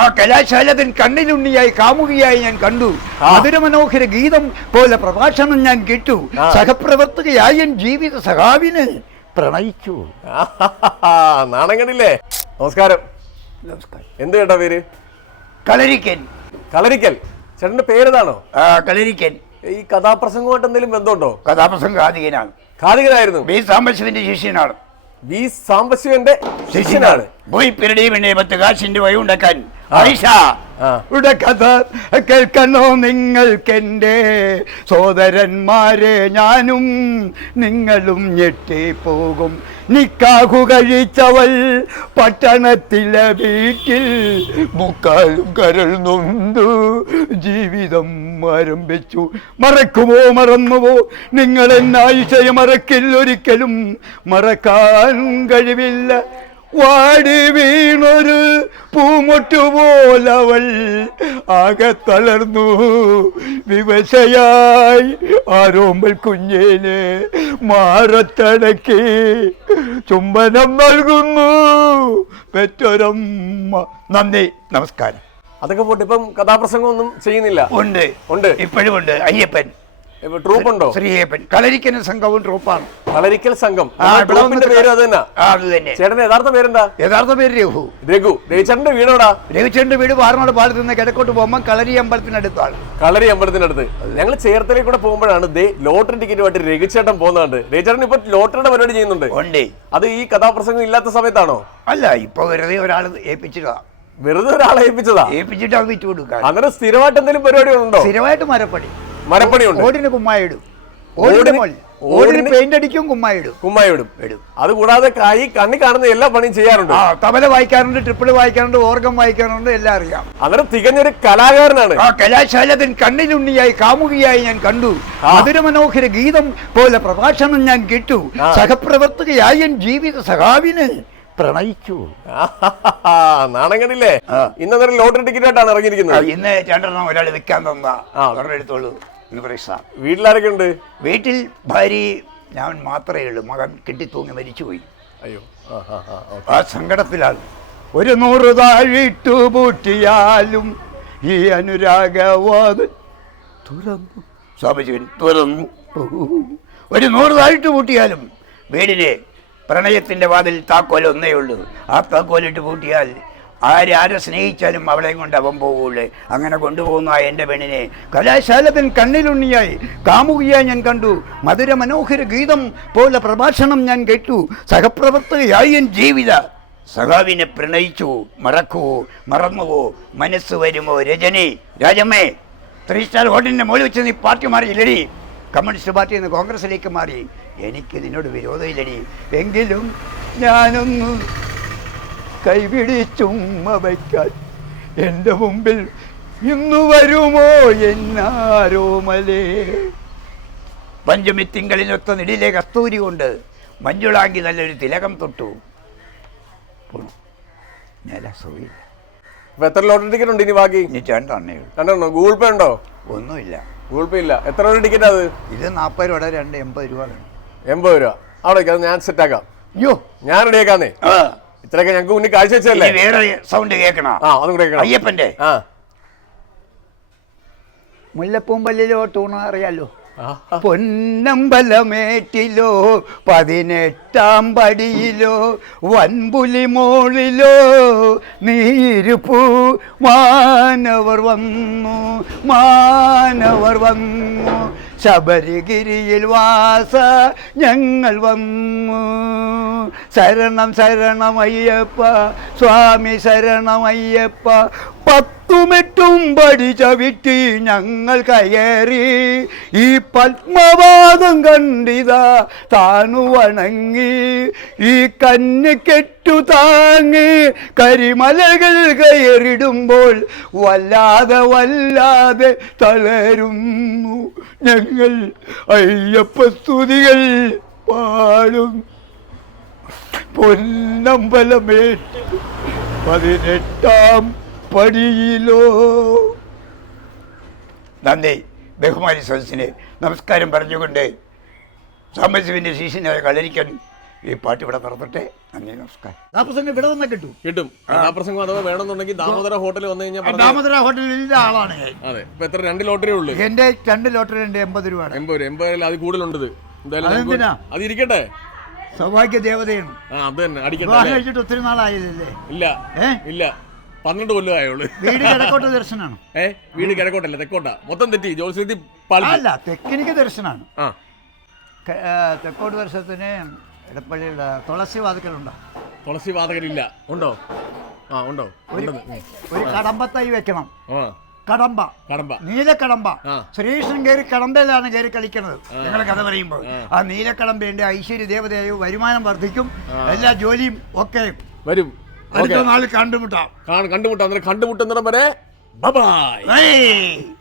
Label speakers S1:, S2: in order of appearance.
S1: ആ കലാശാലതൻ കണ്ണിലുണ്ണിയായി കാമുകിയായി ഞാൻ കണ്ടു. മധുരമനോഹര ഗീതം പോലെ പ്രഭാഷണം ഞാൻ കേട്ടു. സഹപ്രവർത്തകയായ സഹപ്രവർത്തകയായി ജീവിത സഹാവിന് പ്രണയിച്ചു.
S2: നാണം കണ്ടില്ലേ നമസ്കാരം.
S1: നമസ്കാരം.
S2: എന്ത് കേട്ടോ പേര്?
S1: കളരിക്കൻ
S2: കളരിക്കൽ ചേട്ടന്റെ പേരതാണോ
S1: കളരിക്കൻ
S2: ഈ കഥാപ്രസംഗമായിട്ട് എന്തെങ്കിലും ബന്ധമുണ്ടോ?
S1: കഥാപ്രസംഗാധികനാണ്
S2: കാതികനായിരുന്നു
S1: ബി സാംബശിവന്റെ ശിഷ്യനാണ്.
S2: ബി സാംബശിവന്റെ ശിഷ്യനാണ്.
S1: പോയി പിരടി പിന്നെ പത്ത് കാശിന്റെ വഴി ഉണ്ടാക്കാൻ. ആയിഷ. ഇവിടെ കഥ കേൾക്കണോ നിങ്ങൾക്കെന്റെ സോദരന്മാരെ? ഞാനും നിങ്ങളും ഞെട്ടിപ്പോകും. നിക്കാഹു കഴിച്ചവൾ പട്ടണത്തിലെ വീട്ടിൽ മുക്കാലും കരൾ നൊന്തു ജീവിതം ആരംഭിച്ചു. മറക്കുമോ മറന്നുവോ? നിങ്ങൾ എന്നായിശയ മറക്കില്ലൊരിക്കലും മറക്കാൻ കഴിവില്ല. വാടി വീണൊരു പൂമൊട്ടുപോലവൾ ആകെ തളർന്നു. വിവശയായി ആരോമ്പൽ കുഞ്ഞേന് മാറത്തടക്കി ചുംബനം നൽകുന്നു. പെറ്റൊരമ്മ. നന്ദി. നമസ്കാരം.
S2: അതൊക്കെ പോട്ടെ. ഇപ്പം കഥാപ്രസംഗം ഒന്നും ചെയ്യുന്നില്ല.
S1: ഉണ്ട്.
S2: ഉണ്ട്.
S1: ഇപ്പോഴും ഉണ്ട്. അയ്യപ്പൻ.
S2: ട്രൂപ്പ് ഉണ്ടോ?
S1: ശ്രീയപ്പൻ. കളരിക്കൽ സംഘവും ട്രൂപ്പാണ്
S2: കളരിക്കൽ സംഘം. ട്രൂപ്പിന്റെ പേര് അത് തന്നെ
S1: അത് തന്നെ.
S2: ചേട്ടന്റെ യഥാർത്ഥ പേരെന്താ?
S1: യഥാർത്ഥ പേര് രഘു.
S2: രഘു. രവിചേട്ടന്റെ വീടോടാ
S1: രഘുചേട്ടന്റെ വീട് പാറനാട് പാലത്ത് നിന്ന് കിഴക്കോട്ട് പോകുമ്പോൾ കളരി അമ്പലത്തിനടുത്താണ്.
S2: കളരി അമ്പലത്തിനടുത്ത്. ഞങ്ങൾ ചേർത്തലയിൽ കൂടെ പോകുമ്പോഴാണ് ദേ ലോട്ടറി ടിക്കറ്റുമായിട്ട് രഘുചേട്ടൻ പോകുന്നുണ്ട് രവിചേട്ടൻ ഇപ്പൊ ലോട്ടറിയുടെ പരിപാടി ചെയ്യുന്നുണ്ട്.
S1: ഉണ്ട്.
S2: അത് ഈ കഥാപ്രസംഗം ഇല്ലാത്ത സമയത്താണോ?
S1: അല്ല ഇപ്പൊ വെറുതെ ഒരാൾ ഏൽപ്പിച്ചതാ.
S2: വെറുതെ ഒരാളെ ഏൽപ്പിച്ചതാ?
S1: ഏൽപ്പിച്ചിട്ട് അത് വിറ്റ് കൊടുക്കാൻ
S2: അങ്ങനെ സ്ഥിരമായിട്ട് എന്തെങ്കിലും പരിപാടികളുണ്ടോ?
S1: സ്ഥിരമായിട്ട് മരപ്പടി
S2: മരപ്പണിയുണ്ട്.
S1: ഓടിന് കുമ്മായിടും ഓടിന്
S2: ഓടിന്-
S1: പെയിന്റ് അടിക്കും കുമ്മായിടും
S2: കുമ്മായിടും
S1: ഇടും.
S2: അത് കൂടാതെ കൈ കണ്ണി കാണുന്ന എല്ലാ പണിയും ചെയ്യാറുണ്ട്.
S1: ആ തബല വായിക്കാറുണ്ട് ട്രിപ്പിൾ വായിക്കാറുണ്ട് ഓർഗം വായിക്കാറുണ്ട് എല്ലാം അറിയാം.
S2: അങ്ങനെ തികഞ്ഞൊരു കലാകാരനാണ്.
S1: ആ കലാശാലതൻ കണ്ണിലുണ്ണിയായി കാമുകിയായി ഞാൻ കണ്ടു. മധുരമനോഹര ഗീതം പോലെ പ്രഭാഷണം ഞാൻ കേട്ടു. സഹപ്രവർത്തകയായി ഞാൻ ജീവിത സഖാവിന് പ്രണയിച്ചു.
S2: നാണം കണ്ടില്ലേ. ഇന്നൊരു ലോട്ടറി ടിക്കറ്റ് ആയിട്ടാണ് ഇറങ്ങിയിരിക്കുന്നത്
S1: ഇന്ന് രണ്ടെണ്ണം ഒരാൾ വിൽക്കാൻ തന്നാ. ഒരെണ്ണം എടുത്തോളൂ. എന്ന് പ്രശ്നമാണ്
S2: വീട്ടിലാരൊക്കെ ഉണ്ട്
S1: വീട്ടിൽ ഭാര്യ ഞാൻ മാത്രമേ ഉള്ളൂ. മകൻ കെട്ടിത്തൂങ്ങി മരിച്ചുപോയി.
S2: അയ്യോ. ആ,
S1: സങ്കടത്തിലാണ് ഒരു നൂറ് താഴിട്ടു പൂട്ടിയാലും ഈ അനുരാഗവാദൻ തുറന്നു. സ്വാമിജീവൻ തുറന്നു. ഒരു നൂറ് താഴിട്ട് പൂട്ടിയാലും വീടിനെ പ്രണയത്തിന്റെ വാതിൽ താക്കോൽ ഒന്നേ ഉള്ളൂ. ആ താക്കോലിട്ട് പൂട്ടിയാൽ ആരാരെ സ്നേഹിച്ചാലും അവളെ കൊണ്ട് അവൻ പോവുള്ളൂ അങ്ങനെ കൊണ്ടുപോകുന്ന ആ എന്റെ പെണ്ണിനെ കലാശാലത്തിൻ കണ്ണിലുണ്ണിയായി കാമുകിയായി ഞാൻ കണ്ടു. മധുര മനോഹര ഗീതം പോലെ പ്രഭാഷണം ഞാൻ കേട്ടു. സഹപ്രവർത്തകയായി എൻ ജീവിത. സഖാവിനെ പ്രണയിച്ചു. മറക്കുവോ? മറന്നുവോ? മനസ്സ് വരുമോ? രജനി രാജമ്മേ ത്രീ സ്റ്റാർ ഹോട്ടലിന്റെ മുകളിൽ വെച്ച് നീ പാർട്ടി മാറിയില്ലടി. കമ്മ്യൂണിസ്റ്റ് പാർട്ടിയിൽ നിന്ന് കോൺഗ്രസിലേക്ക് മാറി. എനിക്ക് നിന്നോട് വിരോധമില്ലടി. എങ്കിലും ഞാനൊന്ന് കൈപിടിച്ചുമ്മ വയ്ക്കാൻ എന്റെ മുമ്പിൽ ഇന്നു വരുമോ എന്നാരോമലേ? പഞ്ചമി തിങ്കളിനൊത്ത നിടിലെ കസ്തൂരി കൊണ്ട് മഞ്ജുളാങ്കി നല്ലൊരു തിലകം തൊട്ടു. നില സുഖമില്ല
S2: ഇപ്പൊ എത്ര ലോട്ടറി ടിക്കറ്റ് ഉണ്ട് ഇനി ബാക്കി?
S1: ഇനി രണ്ടെണ്ണേ ഉള്ളൂ.
S2: രണ്ടെണ്ണോ? ഗൂഗിൾ പേ ഉണ്ടോ?
S1: ഒന്നുമില്ല.
S2: ഗൂഗിൾ പേ ഇല്ല. എത്ര രൂപ ടിക്കറ്റ് അത്?
S1: ഇത് നാൽപ്പത് രൂപയുടെ രണ്ട് എൺപത് രൂപ
S2: എൺപത് രൂപ. അവിടെ അത് ഞാൻ സെറ്റ് ആക്കാം.
S1: അയ്യോ
S2: ഞാൻ റെഡിയാക്കാന്നേ
S1: ആ.
S2: ഇത്രയൊക്കെ ഞങ്ങൾക്ക് മുന്നിൽ കാഴ്ച വെച്ചല്ലേ
S1: വേറെ സൗണ്ട് കേൾക്കണ?
S2: ആ അതും കൂടെ കേൾക്കണം.
S1: അയ്യപ്പന്റെ
S2: ആ.
S1: മുല്ലപ്പൂമ്പല്ലിലോ ടൂണ അറിയാലോ? പൊന്നമ്പലമേറ്റിലോ പതിനെട്ടാം പടിയിലോ വൻപുലി മോളിലോ നീരുപ്പൂ മാനവർ വന്നു മാനവർ വന്നു. ശബരിഗിരിയിൽ വാസ ഞങ്ങൾ വന്നു. ശരണം ശരണമയ്യപ്പ സ്വാമി ശരണമയ്യപ്പ പത്തുമെട്ടും പടി ചവിട്ടി ഞങ്ങൾ കയറി. ഈ പത്മവാദം കണ്ടിത താനു വണങ്ങി. ഈ കന്നിക്കെട്ടു താങ്ങി. കരിമലകൾ കയറിടുമ്പോൾ വല്ലാതെ വല്ലാതെ തളരുന്നു ഞങ്ങൾ. അയ്യപ്പ സ്തുതികൾ പാടും. പൊന്നമ്പലമേറ്റ് പതിനെട്ടാം പടിയിലോ. നന്ദി. ബഹുമാനി സദസ്സിന് നമസ്കാരം പറഞ്ഞുകൊണ്ട് സാംബശിവന്റെ ശിഷ്യനായ കളരിക്കൻ ഈ പാട്ട് ഇവിടെ നിർത്തട്ടെ നന്ദി നമസ്കാരം. ദാപ്രസംഗം പ്രസംഗം ഇവിടെ വന്നാൽ കിട്ടും.
S2: കിട്ടും. ദാപ്രസംഗം അഥവാ വേണമെന്നുണ്ടെങ്കിൽ ദാമോദര ഹോട്ടലിൽ വന്നു കഴിഞ്ഞാൽ
S1: ദാമോദര ഹോട്ടലിലെ ആളാണ്
S2: അതെ. ഇപ്പൊ എത്ര? രണ്ട് ലോട്ടറി ഉള്ളു.
S1: എന്റെ രണ്ട് ലോട്ടറി ഉണ്ട് എൺപത് രൂപ
S2: എൺപത് രൂപ. എൺപത് രൂപ അത് കൂടുതലുണ്ട് അത് ഇരിക്കട്ടെ.
S1: സൗഭാഗ്യ ദേവതയാണ്
S2: അത് തന്നെ. അടിക്കട്ടെ
S1: ഒത്തിരി നാളായില്ലേ?
S2: ഇല്ല.
S1: ഏ?
S2: ഇല്ല. പന്ത്രണ്ട് കൊല്ലം ആയുള്ളൂ.
S1: വീട് കിഴക്കോട്ട് ദർശനമാണ്
S2: ഏ? വീട് കിഴക്കോട്ടല്ല? തെക്കോട്ടാ. മൊത്തം തെറ്റി. ജോത്സ്യത്തിൽ
S1: അല്ല തെക്കിനിക്ക് ദർശനമാണ്
S2: ആ.
S1: ക- ആ, തെക്കോട്ട് ദർശനത്തിന് ഇടപ്പള്ളിയുടെ തുളസി വാതിക്കലുണ്ടോ?
S2: തുളസി വാതകരില്ല ഉണ്ടോ? ആ ഉണ്ടോ?
S1: ഒരു
S2: ഉണ്ടെന്ന്.
S1: ഒരു വെക്കണം.
S2: ആ.
S1: കടമ്പ.
S2: കടമ്പ.
S1: നീലക്കടമ്പ.
S2: ആ.
S1: ശ്രീകൃഷ്ണൻ കയറി കടമ്പയിലാണ് കയറി കളിക്കുന്നത്. നിങ്ങളെ കഥ പറയുമ്പോൾ. ആ. നീലക്കടമ്പയുടെ ഐശ്വര്യ ദേവതയായ വരുമാനം വർദ്ധിക്കും. എല്ലാ ജോലിയും ഒക്കെ
S2: വരും.
S1: അടുത്ത നാളിൽ കണ്ടുമുട്ടാം.
S2: കണ്ടുമുട്ടാം. അന്നേരം കണ്ടുമുട്ടുന്നിടം വരെ ബൈ.